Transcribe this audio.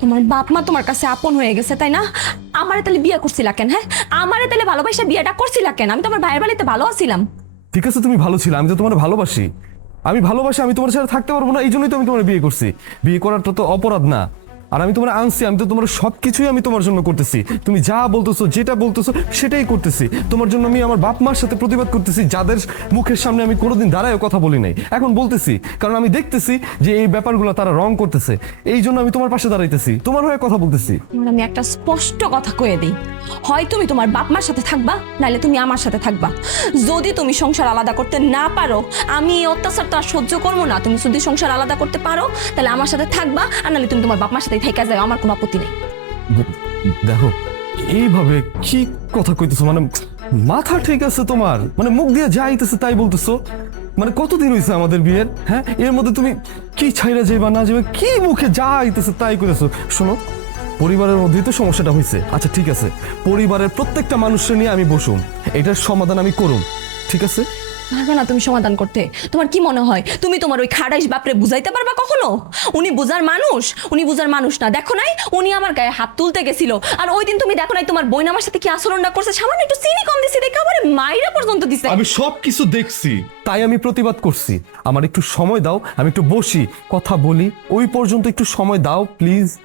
তোমার বাপ মা তোমার কাছে আপন হয়ে গেছে তাই না? আমারে তাহলে বিয়ে করছিলা কেন? হ্যাঁ, আমারে তাহলে ভালোবাসা বিয়েটা করছিলা কেন? আমি তোমার ভাইয়ের বাড়িতে ভালো আছিলাম। ঠিক আছে, তুমি ভালো ছিলে, আমি তো তোমার ভালোবাসি। আমি ভালোবাসি, আমি তোমার সাথে থাকতে পারবো না, এই জন্যই তো আমি তোমার বিয়ে করছি। বিয়ে করাটা তো অপরাধ না। আর আমি তোমার আনছি, আমি তো তোমার সবকিছুই আমি তোমার জন্য করতেছি। তুমি যা বলতেছো, যেটা বলতেছো সেটাই করতেছি তোমার জন্য। আমি আমার বাপ মার সাথে প্রতিবাদ করতেছি, যাদের মুখের সামনে আমি কোনোদিন দাঁড়ায়ও কথা বলি নাই, এখন বলতেছি। কারণ আমি দেখতেছি যে এই ব্যাপারগুলো তারা রং করতেছে, এই জন্য আমি তোমার পাশে দাঁড়াইতেছি, তোমার হয়ে কথা বলতেছি। তোমার আমি একটা স্পষ্ট কথা কয়ে দিই, হয় তুমি তোমার বাপ মার সাথে থাকবা, নাহলে তুমি আমার সাথে থাকবা। যদি তুমি সংসার আলাদা করতে না পারো, আমি এই অত্যাচার তো আর সহ্য করবো না। তুমি যদি সংসার আলাদা করতে পারো তাহলে আমার সাথে থাকবা, আর নাহলে তুমি তোমার বাপ মার সাথে থেকে যাও, আমার কোনো আপত্তি নেই। দেখো, এইভাবে কি কথা কইতেছো? মানে মাথা ঠিক আছে তোমার? মানে মুখ দিয়ে যা আইতেছে তাই বলতেছো? মানে কতদিন হয়েছে আমাদের বিয়ের? হ্যাঁ, এর মধ্যে তুমি কি ছাইরা যাইবা না যাবে, কি মুখে যা আইতেছে তাই কইতেছো? শোনো, পরিবারের মধ্যেই তো সমস্যাটা হয়েছে। আচ্ছা ঠিক আছে, পরিবারের প্রত্যেকটা মানুষের নিয়ে আমি বসুম, এটার সমাধান আমি করুম, ঠিক আছে? পারবে না তুমি সমাধান করতে? তোমার কি মনে হয় তুমি তোমার ওই খাড়াইশ বাপরে বুঝাইতে পারবা কখনো? উনি বুঝার মানুষ? উনি বুঝার মানুষ না। দেখো নাই উনি আমার গায়ে হাত তুলতে গেছিল, আর ওই দিন তুমি দেখো নাই তোমার বোন আমার সাথে কি আচরণটা করছে? সামান্য একটু চিনি কম দিছি দেখে আমার মাইরা পর্যন্ত দিছে। আমি সব কিছু দেখছি, তাই আমি প্রতিবাদ করছি। আমার একটু সময় দাও, আমি একটু বসি, কথা বলি, ওই পর্যন্ত একটু সময় দাও প্লিজ।